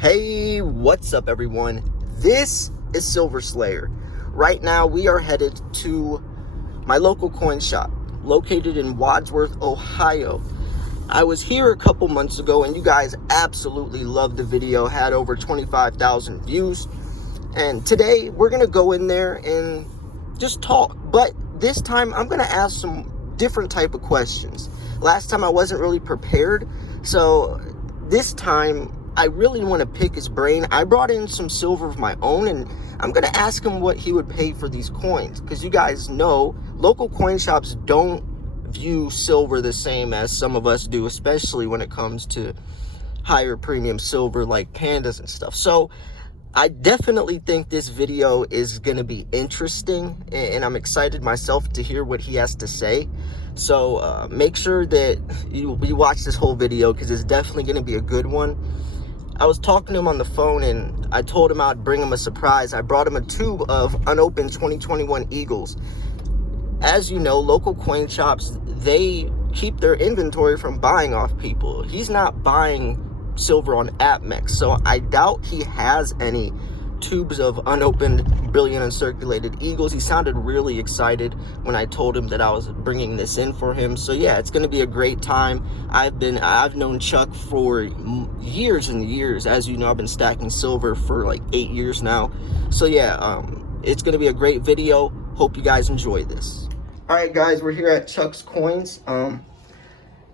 Hey, what's up everyone? This is Silver Slayer. Right now we are headed to my local coin shop located in Wadsworth, Ohio. I was here a couple months ago and you guys absolutely loved the video, had over 25,000 views. And today we're gonna go in there and just talk. But this time I'm gonna ask some different type of questions. Last time I wasn't really prepared, so this time I really want to pick his brain. I brought in some silver of my own and I'm going to ask him what he would pay for these coins. Because you guys know, local coin shops don't view silver the same as some of us do, especially when it comes to higher premium silver like Pandas and stuff. So I definitely think this video is going to be interesting and I'm excited myself to hear what he has to say. So make sure that you watch this whole video because it's definitely going to be a good one. I was talking to him on the phone and I told him I'd bring him a surprise. I brought him a tube of unopened 2021 Eagles. As you know, local coin shops, they keep their inventory from buying off people. He's not buying silver on AppMex, so I doubt he has any tubes of unopened brilliant uncirculated Eagles. He sounded really excited when I told him that I was bringing this in for him. So yeah, it's going to be a great time. I've known Chuck for years and years. As you know, I've been stacking silver for like 8 years now. So yeah, it's going to be a great video. Hope you guys enjoy this. All right guys, we're here at Chuck's Coins.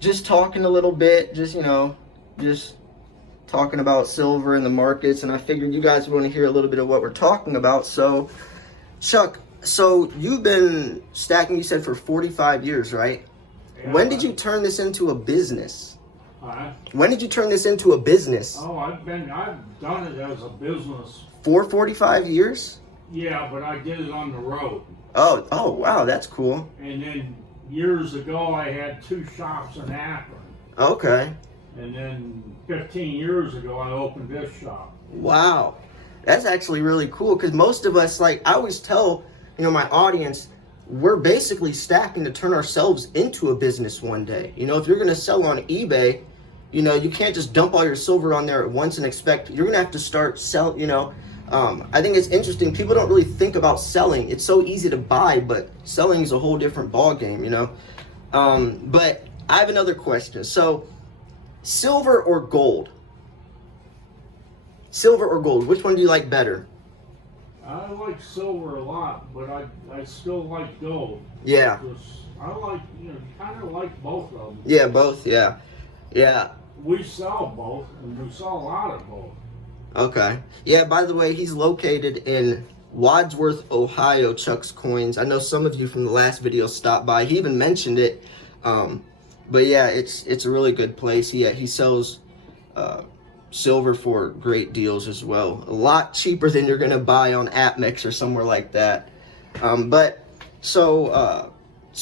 Just talking a little bit, just talking about silver and the markets, and I figured you guys would want to hear a little bit of what we're talking about. So Chuck, so you've been stacking, you said, for 45 years, right? Yeah. When did you turn this into a business? Huh? When did you turn this into a business? Oh, I've done it as a business. For 45 years? Yeah, but I did it on the road. Oh wow, that's cool. And then years ago, I had 2 shops in Akron. Okay. And then 15 years ago, I opened this shop. Wow, that's actually really cool, because most of us, like I always tell, my audience, we're basically stacking to turn ourselves into a business one day. If you're going to sell on eBay, you can't just dump all your silver on there at once and expect, you're going to have to start selling, I think it's interesting. People don't really think about selling. It's so easy to buy, but selling is a whole different ball game, But I have another question. So, silver or gold? Silver or gold? Which one do you like better? I like silver a lot, but I still like gold. Yeah. I like, kind of like both of them. Yeah, both. Yeah. Yeah. We sell both, and we sell a lot of both. Okay. Yeah, by the way, he's located in Wadsworth, Ohio, Chuck's Coins. I know some of you from the last video stopped by. He even mentioned it. But yeah, it's a really good place. He sells silver for great deals as well. A lot cheaper than you're gonna buy on AppMex or somewhere like that. So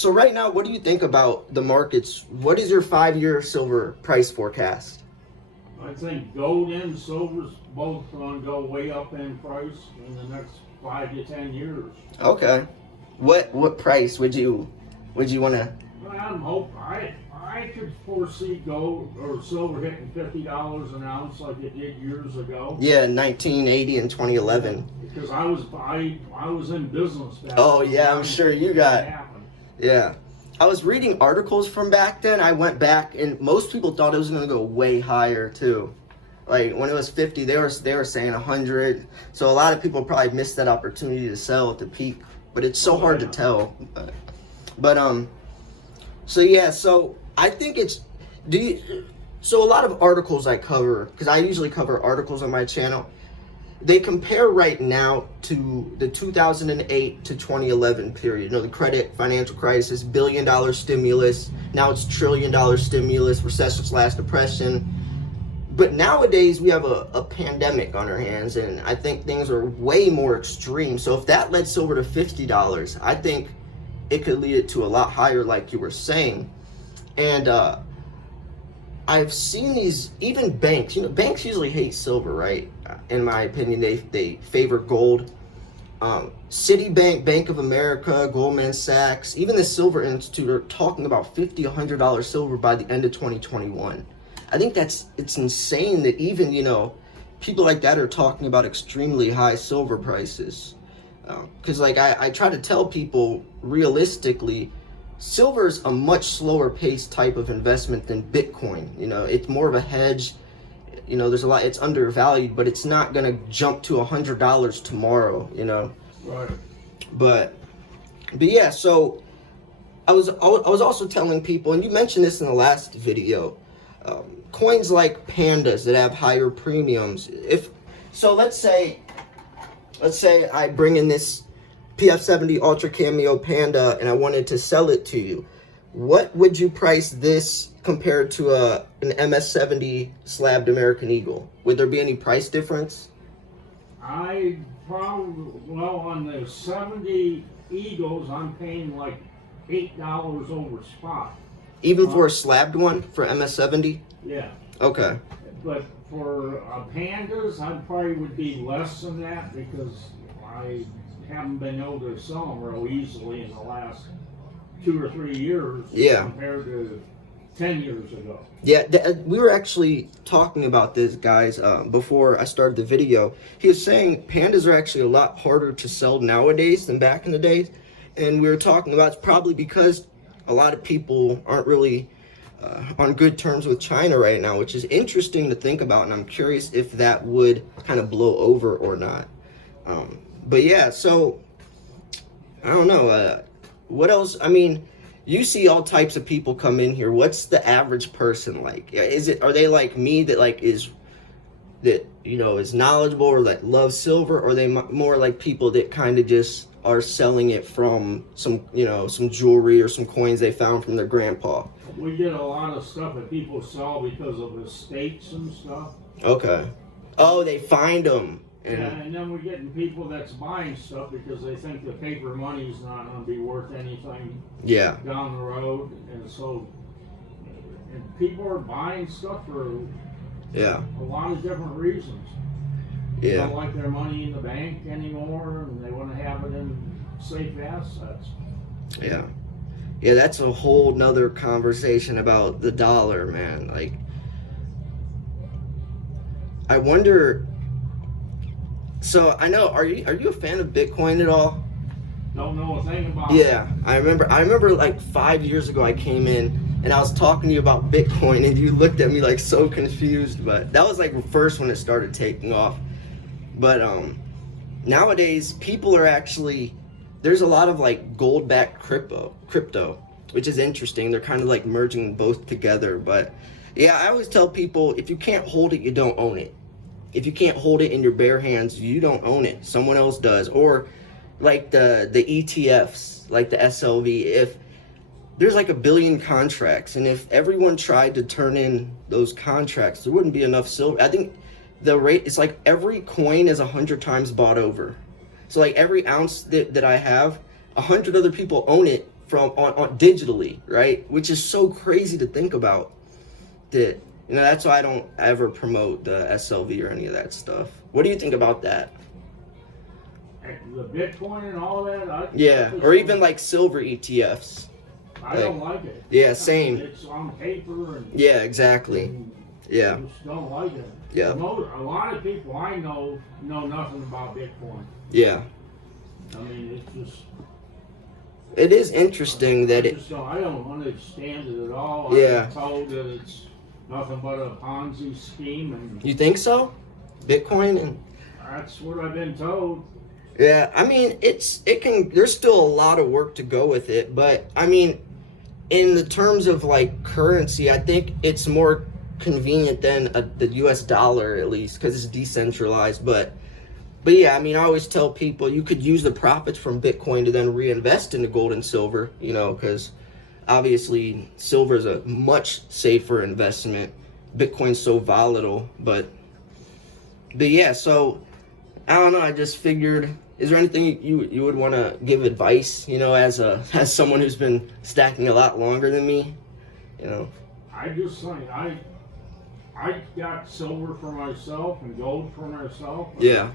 right now, what do you think about the markets? What is your 5-year silver price forecast? I think gold and silver's both going to go way up in price in the next 5 to 10 years. Okay. What price would you want to? I could foresee gold or silver hitting $50 an ounce like it did years ago. Yeah, 1980 and 2011. Because I was in business back then. Oh yeah, I'm sure you got. Yeah, I was reading articles from back then. I went back, and most people thought it was going to go way higher too. Like when it was 50, they were saying 100. So a lot of people probably missed that opportunity to sell at the peak. But it's so hard to tell. But so yeah, so I think so a lot of articles I cover, because I usually cover articles on my channel, they compare right now to the 2008 to 2011 period. The credit financial crisis, $1 billion stimulus, now it's $1 trillion stimulus, recession/depression. But nowadays we have a pandemic on our hands, and I think things are way more extreme. So if that led silver to $50, I think it could lead it to a lot higher, like you were saying. And I've seen these, even banks, banks usually hate silver, right? In my opinion, they favor gold. Citibank, Bank of America, Goldman Sachs, even the Silver Institute are talking about $50, $100 silver by the end of 2021. I think it's insane that even, people like that are talking about extremely high silver prices. Because like I try to tell people realistically, silver's a much slower paced type of investment than Bitcoin. You know, it's more of a hedge. You know, there's a lot, it's undervalued, but it's not gonna jump to $100 tomorrow, you know. Right. But yeah, so I was also telling people, and you mentioned this in the last video, coins like Pandas that have higher premiums. Let's say I bring in this PF70 Ultra Cameo Panda and I wanted to sell it to you. What would you price this compared to an MS70 slabbed American Eagle? Would there be any price difference? I probably, well, on the 70 Eagles, I'm paying like $8 over spot. Even for a slabbed one for MS70? Yeah. Okay. But for Pandas, I probably would be less than that because I haven't been able to sell them real easily in the last 2 or 3 years. Yeah. Compared to 10 years ago. Yeah, we were actually talking about this, guys, before I started the video. He was saying Pandas are actually a lot harder to sell nowadays than back in the days. And we were talking about it's probably because a lot of people aren't really on good terms with China right now, which is interesting to think about. And I'm curious if that would kind of blow over or not. But yeah, so I don't know. What else? I mean, you see all types of people come in here. What's the average person like? Are they like me that is knowledgeable or that loves silver, or are they more like people that kind of just are selling it from some jewelry or some coins they found from their grandpa? We get a lot of stuff that people sell because of estates and stuff. Okay. Oh, they find them. And then we're getting people that's buying stuff because they think the paper money's not going to be worth anything down the road. And so people are buying stuff for a lot of different reasons. They don't like their money in the bank anymore, and they want to have it in safe assets. Yeah, that's a whole nother conversation about the dollar, man. Like, I wonder. So I know, are you a fan of Bitcoin at all? Don't know a thing about it. Yeah, I remember like 5 years ago I came in and I was talking to you about Bitcoin and you looked at me like so confused, but that was like first when it started taking off. But nowadays people are actually, there's a lot of like gold-backed crypto, which is interesting. They're kind of like merging both together. But yeah, I always tell people, if you can't hold it, you don't own it. If you can't hold it in your bare hands, you don't own it. Someone else does. Or like the ETFs, like the SLV, if there's like 1 billion contracts, and if everyone tried to turn in those contracts, there wouldn't be enough silver. I think the rate is like every coin is 100 times bought over. So like every ounce that I have, 100 other people own it from on digitally, right? Which is so crazy to think about. That, you know, that's why I don't ever promote the SLV or any of that stuff. What do you think about that? The Bitcoin and all that? Or even like silver ETFs. I don't like it. Yeah, same. It's on paper. And exactly. I just don't like it. Yeah. A lot of people I know nothing about Bitcoin. Yeah. I mean, it's just... It is interesting that I don't understand it at all. Yeah. I'm told that it's nothing but a Ponzi scheme. And you think so? Bitcoin? And that's what I've been told. Yeah, I mean, there's still a lot of work to go with it, but I mean, in the terms of like currency, I think it's more convenient than the US dollar, at least, because it's decentralized. But yeah, I mean, I always tell people you could use the profits from Bitcoin to then reinvest into gold and silver, you know, because obviously silver is a much safer investment. Bitcoin's so volatile, but yeah, so I don't know, I just figured, is there anything you would want to give advice, you know, as someone who's been stacking a lot longer than me, you know? I just think I got silver for myself and gold for myself. Yeah.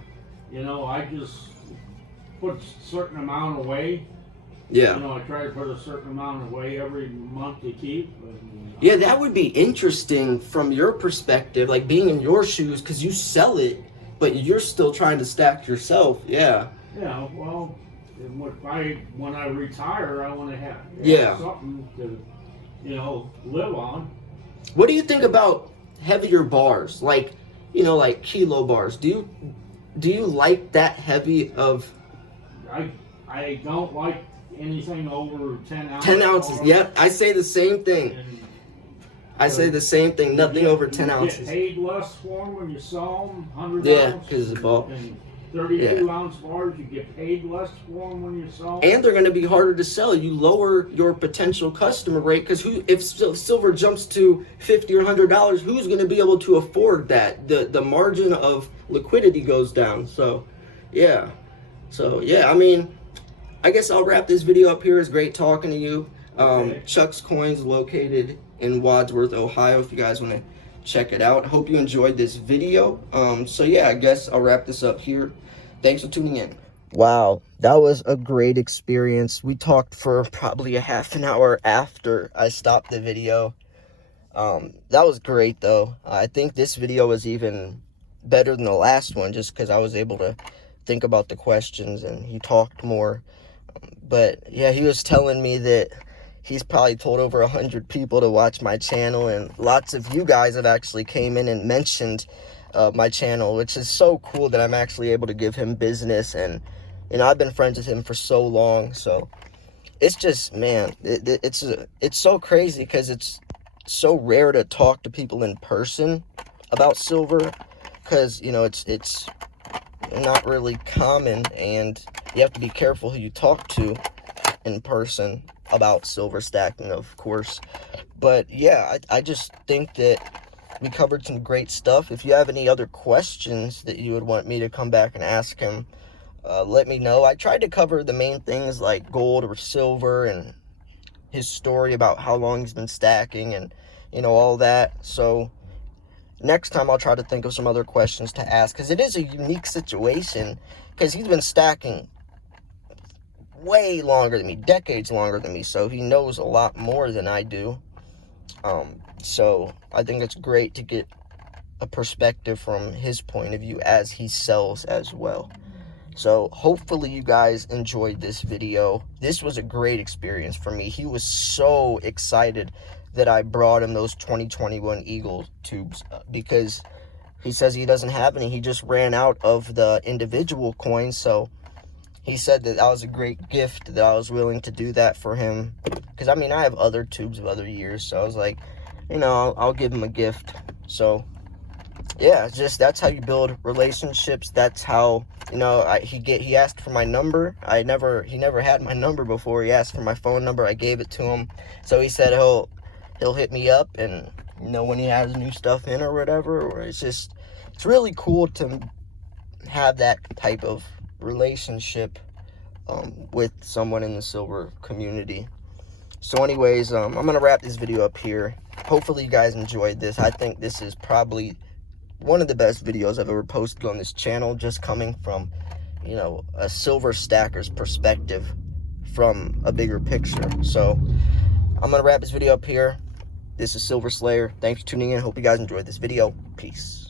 You know, I just put a certain amount away Yeah. You know, I try to put a certain amount away every month to keep. Yeah, that would be interesting from your perspective, like being in your shoes, because you sell it, but you're still trying to stack yourself. Yeah. Yeah, well, when I retire, I want to have something to, you know, live on. What do you think about heavier bars, like, you know, like kilo bars? Do you like that heavy of? I don't like anything over 10 ounces. 10 ounces. Yep, I say the same thing. I say the same thing. Nothing over 10 ounces. You get paid less for them when you sell them. 100 Yeah, ounce because it's bulk. And 32 ounce bars, you get paid less for them when you sell them. And they're going to be harder to sell. You lower your potential customer rate, because if silver jumps to $50 or $100, who's going to be able to afford that? The margin of liquidity goes down. So, yeah. I mean, I guess I'll wrap this video up here. It's great talking to you. Chuck's Coins located in Wadsworth, Ohio, if you guys want to check it out. Hope you enjoyed this video. So yeah, I guess I'll wrap this up here. Thanks for tuning in. Wow, that was a great experience. We talked for probably a half an hour after I stopped the video. That was great though. I think this video was even better than the last one, just because I was able to think about the questions and he talked more. But yeah, he was telling me that he's probably told over 100 people to watch my channel, and lots of you guys have actually came in and mentioned my channel, which is so cool that I'm actually able to give him business. And you know, I've been friends with him for so long, so it's just, man, it's so crazy, because it's so rare to talk to people in person about silver, because you know, it's not really common, and you have to be careful who you talk to in person about silver stacking, of course. But yeah, I just think that we covered some great stuff. If you have any other questions that you would want me to come back and ask him, let me know. I tried to cover the main things like gold or silver and his story about how long he's been stacking and, you know, all that. So next time I'll try to think of some other questions to ask, because it is a unique situation, because he's been stacking way longer than me, decades longer than me, so he knows a lot more than I do. So I think it's great to get a perspective from his point of view as he sells as well. So hopefully you guys enjoyed this video. This was a great experience for me. He was so excited that I brought him those 2021 Eagle tubes, because he says he doesn't have any. He just ran out of the individual coins, so he said that was a great gift, that I was willing to do that for him. Because, I mean, I have other tubes of other years, so I was like, you know, I'll give him a gift. So, yeah, it's just, that's how you build relationships. That's how, you know, he asked for my number. He never had my number before. He asked for my phone number. I gave it to him. So he said he'll hit me up, and, you know, when he has new stuff in or whatever. Or it's really cool to have that type of relationship with someone in the silver community. So anyways, I'm gonna wrap this video up here. Hopefully you guys enjoyed this. I think this is probably one of the best videos I've ever posted on this channel, just coming from, you know, a silver stacker's perspective from a bigger picture. So I'm gonna wrap this video up here. This is Silver Slayer. Thanks for tuning in. Hope you guys enjoyed this video. Peace.